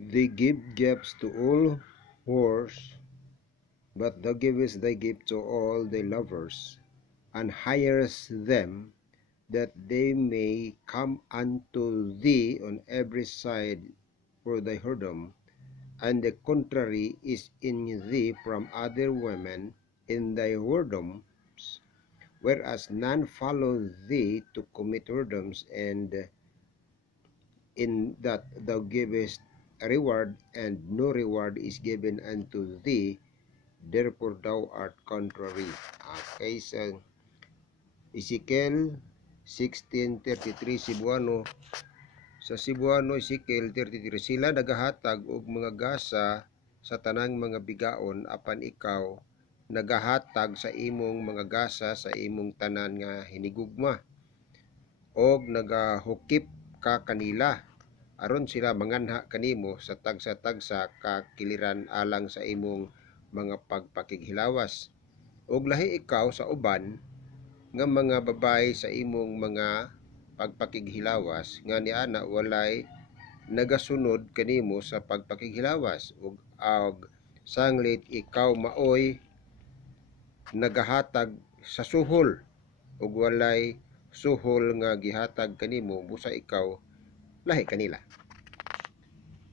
They give gifts to all whores, but thou givest thy gift to all thy lovers, and hirest them, that they may come unto thee on every side for thy whoredom, and the contrary is in thee from other women in thy whoredoms, whereas none follow thee to commit whoredoms, and in that thou givest a reward, and no reward is given unto thee, therefore thou art contrary. Okay, so Ezekiel 16:33 Cebuano. Sa Cebuano, Ezekiel 33, sila nagahatag og mga gasa sa tanang mga bigaon, apan ikaw nagahatag sa imong mga gasa sa imong tanan nga hinigugma, og nagahukip ka kanila, aron sila manganha kanimo sa tagsa-tagsa ka kiliran alang sa imong mga pagpakighilawas. Og lahi ikaw sa uban nga mga babae sa imong mga pagpakighilawas, nga niana walay nagasunod kanimo sa pagpakighilawas, ug sanglit ikaw maoy nagahatag sa suhol, ug walay suhol nga gihatag kanimo, busa ikaw lahi kanila.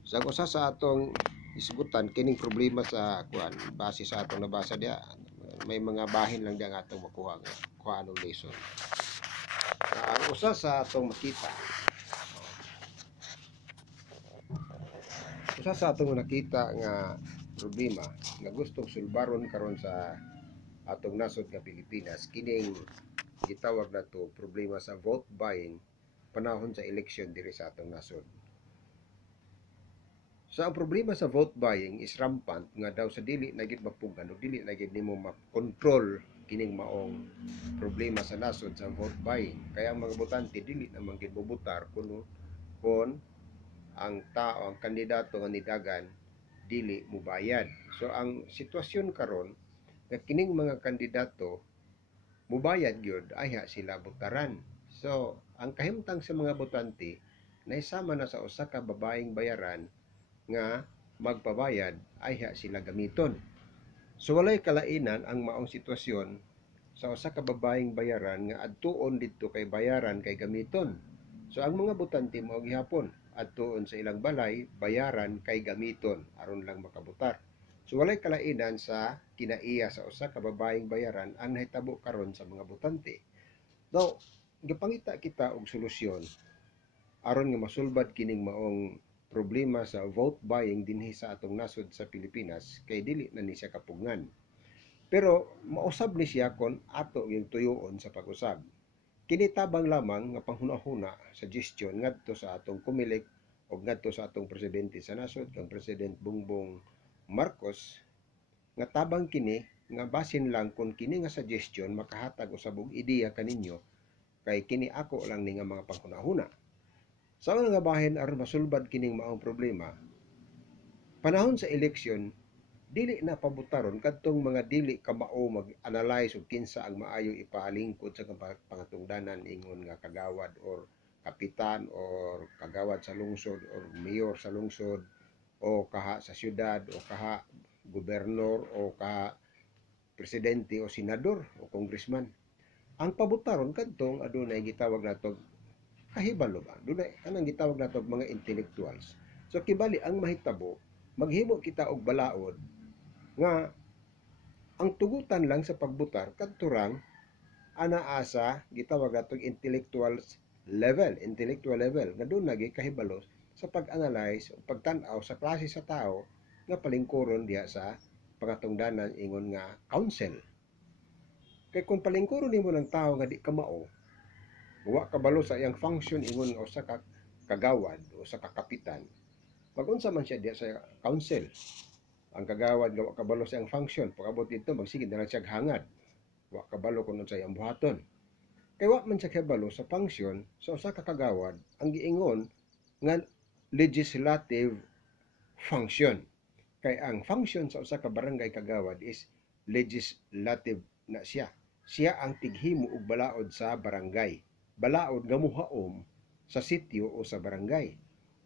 Sa usa sa atong isgutan kining problema sa kuan, base sa atong nabasa diha, may mga bahin lang diya nga atong makuha nga kuha anong lesson. Ang usa sa atong makita, usa sa atong nakita nga problema nga gustong sulbaron karon sa atong nasod nga Pilipinas, kining gitawag nato problema sa vote buying panahon sa eleksyon diri sa atong nasod. So ang problema sa vote buying is rampant nga daw sa dili na gid mapugan o dili na gid nimo ma-control kining maong problema sa nasod sa vote buying. Kaya ang mga botante dili naman gid mobutar kuno kon ang tao, ang kandidato nga nidagan dili mubayad. So ang sitwasyon karon nga kining mga kandidato mubayad gyud, ayha sila botaran. So ang kahimtang sa mga botante naisama na sa usa ka babaeng bayaran nga magpabayad, ayha sila gamiton. So walay kalainan ang maong sitwasyon sa usa ka babaeng bayaran nga adtuon didto kay bayaran kay gamiton. So ang mga botante mao gihapon adtuon sa ilang balay, bayaran kay gamiton aron lang makabutar. So walay kalainan sa kinaiya sa usa ka babaeng bayaran ang nahitabo karon sa mga botante. Now, gipangita kita og solusyon aron nga masulbad kining maong problema sa vote buying dinhi sa atong nasod sa Pilipinas, kay dili na ni siya kapugngan. Pero mausab ni siya kon ato yung tuyoon sa pag-usab. Kini tabang lamang nga panghuna-huna suggestion ngadto sa atong kumilik o ngadto sa atong presidente sa nasod kang President Bongbong Marcos, nga tabang kini nga basin lang kung kini nga suggestion makahatag usab og ideya kaninyo, kay kini ako lang ni nga mga panghuna-huna. Sa una nga bahin aron masulbad kining maong problema, panahon sa eleksyon dili na pabutaron kadtong mga dili kamao mag-analyze og kinsa ang maayo ipalingkod sa pangatungdanan ingon nga kagawad or kapitan or kagawad sa lungsod or mayor sa lungsod o kaha sa syudad o kaha gobernador o kaha presidente o senador o congressman. Ang pabutaron kadtong adunay gitawag nato kahibalo ba? Dunay kanang gitawag nato mga intellectuals. So kibali ang mahitabo, maghimo kita og balaod nga ang tugutan lang sa pagbutar kadturang anaa sa gitawag nato intellectual level nga doon lagi kahibalo sa pag-analyze o pagtan-aw sa klase sa tao nga palingkuron diha sa pangatungdanan ingon nga council. Kay kung palingkuron nimo ng tao nga di ka mao, wa kabalo sa iyang function ingon nga usa ka kagawad o sa kakapitan, magunsa man siya diya sa council. Ang kagawad nga wa kabalo sa iyang function, pag-abot dito magsigid na lang siya hangad, wa kabalo kung sa iyang buhaton. Kay wa man siya kabalo sa function sa usa ka kagawad ang giingon nga legislative function. Kay ang function sa usa ka barangay kagawad is legislative na siya. Siya ang tighimo og balaod sa barangay, balaod nga muhaom sa sitio o sa barangay.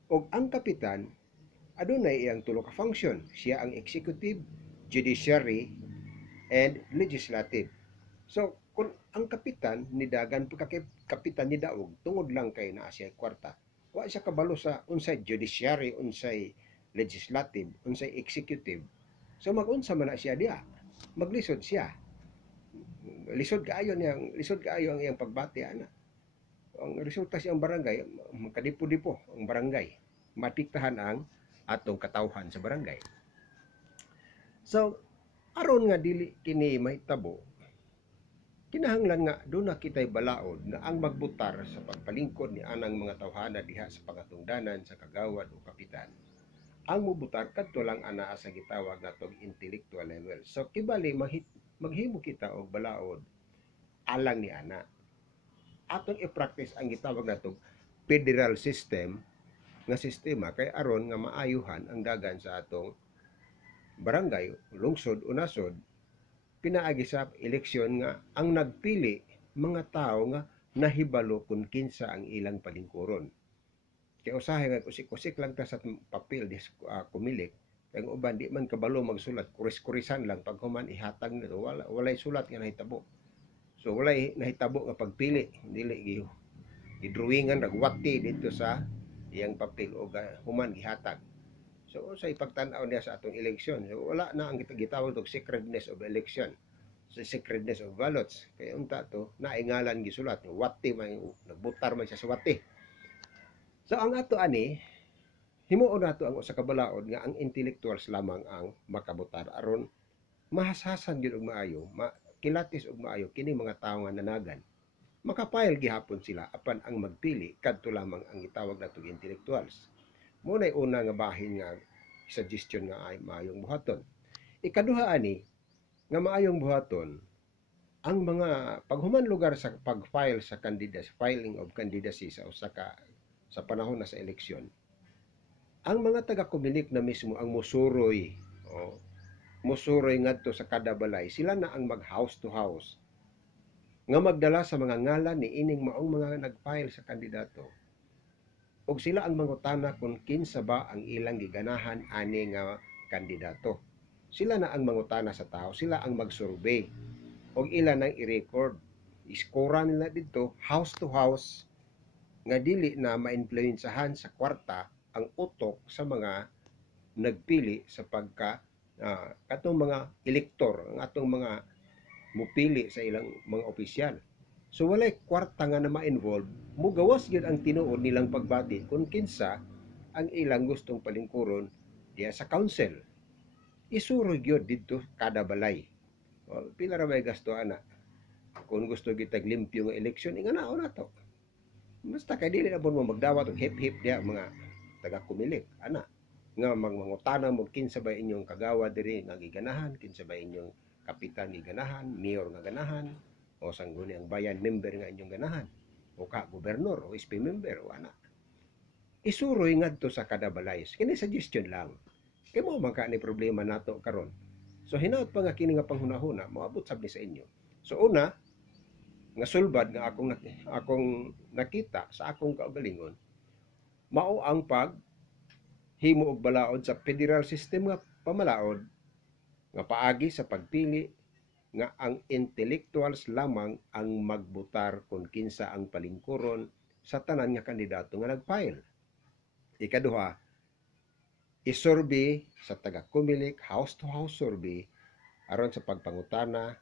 Og ang kapitan adunay iyang tulo ka function. Siya ang executive, judiciary, and legislative. So, kung ang kapitan ni Dagan, kapitan ni Daog, tungod lang kay naa siya kwarta, wa siya kabalo sa unsay judiciary, unsay legislative, unsay executive. So, mag-unsa man na siya diha, maglisod siya. Lisod kaayo ang iyang pagbati ana. Ang resulta siyang barangay, makadipo-dipo ang barangay. Matiktahan ang atong katawhan sa barangay. So, aron nga dili kini mahitabo, kinahanglan nga doon na kita'y balaod na ang magbutar sa pagpalingkod ni anang mga tawhana diha sa pangatungdanan sa kagawad o kapitan. Ang mubutar kadto lang ana sa gitawag natong intellectual level. So kibali maghimo kita og balaod alang ni ana. Atong i-practice ang gitawag natong federal system nga sistema kay aron nga maayuhan ang dagan sa atong barangay, lungsod o nasod pinaagi sa eleksyon nga ang nagpili mga tao nga nahibalo kung kinsa ang ilang palingkuron. Kaya usahay nga kusik-kusik lang ta sa papel di kumilik. Kaya uban di man kabalo magsulat, kuris-kurisan lang pag human ihatag nito walay sulat nga nahitabo. So walay nahitabo nga pagpili, dili gidrawingan ragwati dito sa iyang papel o human gihatag. So sa ipagtan-aw niya sa atong eleksyon, so, wala na ang gitawag og sacredness of election, sa sacredness of ballots. Kaya unta to naingalan gisulat, wati man nagbutar man siya sa wati. So ang ato ani himuon nato ang usa ka balaod nga ang intellectuals lamang ang makabutar aron mahashasan gyud og maayo, kilatis og maayo kini mga tawo nga nanagan. Makapayal gihapon sila apan ang magpili kadto lamang ang gitawag natong intellectuals. Mo nay una nga bahin nga suggestion nga ay maayong buhaton. Ikaduha ani nga maayong buhaton ang mga paghuman lugar sa pag-file sa filing of candidacy sa usa ka sa panahon na sa eleksyon, ang mga taga-kumilik na mismo ang musuroy ngadto sa kada balay, sila na ang mag-house to house nga magdala sa mga ngalan ni ining maong mga nag-file sa kandidato. Og sila ang mangutana kung kinsa ba ang ilang giganahan ani nga kandidato. Sila na ang mangutana sa tao, sila ang mag-survey og ila nang i-record. Iskora nila dito house to house nga dili na ma-influensahan sa kwarta ang utok sa mga nagpili sa katong mga elektor, ang atong mga mupili sa ilang mga opisyal. So walay kwarta nga na ma-involve, mugawas gyud ang tinuod nilang pagbati kung kinsa ang ilang gustong palingkuron diya sa council. Isuro gyud didto kada balay. Pila ra may gasto ana? Kung gusto gyud tag limpyo nga eleksyon, inganaon nato. Basta kay dili na mo magdawat og hip-hip diya mga taga-kumilik ana nga mangutana mo kinsa ba inyong kagawa diri nga giganahan, kinsa ba inyong kapitan giganahan, mayor nga ganahan, o sangguni ang bayan member nga inyong ganahan, o ka gobernador o SP member o ana. Isuroy ngadto sa kada balay. Kini suggestion lang. Kay mo man ka ni problema nato karon. So hinaut pa nga kini nga panghunahuna moabot sabni sa inyo. So una nga sulbad nga akong nakita sa akong kaugalingon, mao ang pag himo og balaod sa federal system nga pamalaod nga paagi sa pagpili nga ang intellectuals lamang ang magbutar kung kinsa ang palingkuron sa tanan nga kandidato nga nag-file. Ikaduha, isurvey sa taga-kumilik, house to house survey aron sa pagpangutana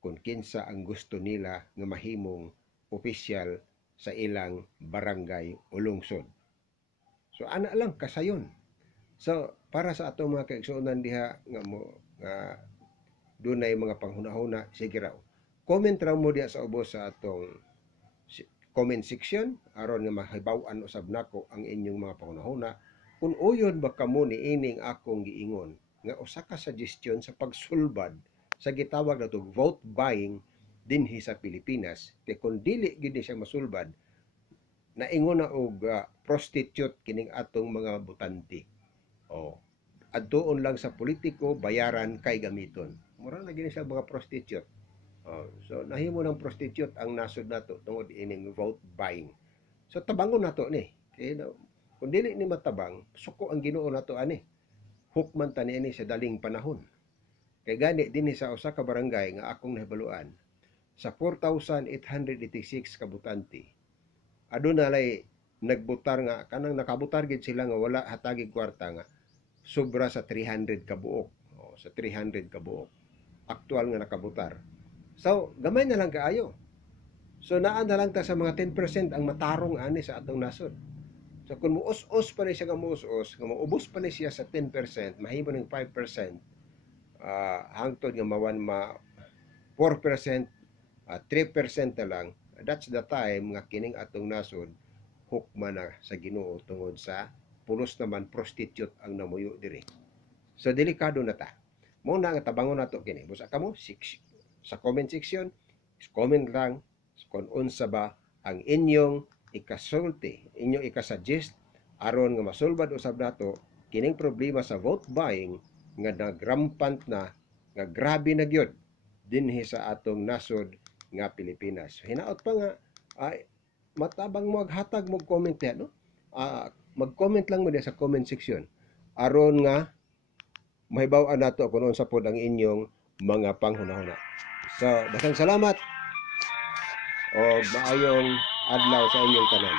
kung kinsa ang gusto nila nga mahimong opisyal sa ilang barangay o lungsod. So ana lang kasayon. So para sa atong mga kaigsuonan diha nga dunay mga panghunahuna, sige raw. Comment raw mo diha sa ubos sa atong comment section aron nga mahibaw-an usab nako ang inyong mga panghunahuna. Kung uyon ba kamo ni ining akong giingon nga usa ka suggestion sa pagsulbad sa gitawag nato vote buying dinhi sa Pilipinas, kay kung dili gid siya masulbad, naingon na og prostitute kining atong mga butante. Adtuon lang sa politiko, bayaran kay gamiton. Mura na gini siya mga prostitute. So nahimo ng prostitute ang nasod nato tungod ining vote buying. So tabangon nato ni. Kay Kung dili ni matabang, suko ang Ginoo nato ani. Hukman ta niini sa daling panahon. Kay gani dinhi sa usa ka barangay nga akong nahibaluan, sa 4,886 ka butante, aduna lay nagbutar nga kanang nakabutar gid sila nga wala hatagig kwarta nga sobra sa 300 ka buok. O, sa 300 ka buok. Aktual nga nakabutar. So, gamay na lang kaayo. So, naan na lang ta sa mga 10% ang matarong ani sa atong nasod. So, kung muus-us pa ni siya nga muus-us, kung maubos pa ni siya sa 10%, mahimo ng 5%, hangtod nga mawan 4%, 3% na lang, that's the time nga kining atong nasod hukma na sa Ginoo tungod sa pulos naman prostitute ang namuyo diri. So delikado na ta. Mo na nga tabangon nato kini. Busa kamo sa comment section, comment lang kung unsa ba ang inyong ikasulti, inyong ikasuggest aron nga masulbad usab nato kining problema sa vote buying nga nagrampant na, nga grabe na gyud dinhi sa atong nasod nga Pilipinas. Hinaot pa nga matabang mo hatag mo comment no? Mag-comment lang mo diya sa comment section aron nga mahibaw-an nato kung unsa pod ang inyong mga panghunahuna. So, daghang salamat o maayong adlaw sa inyong tanan.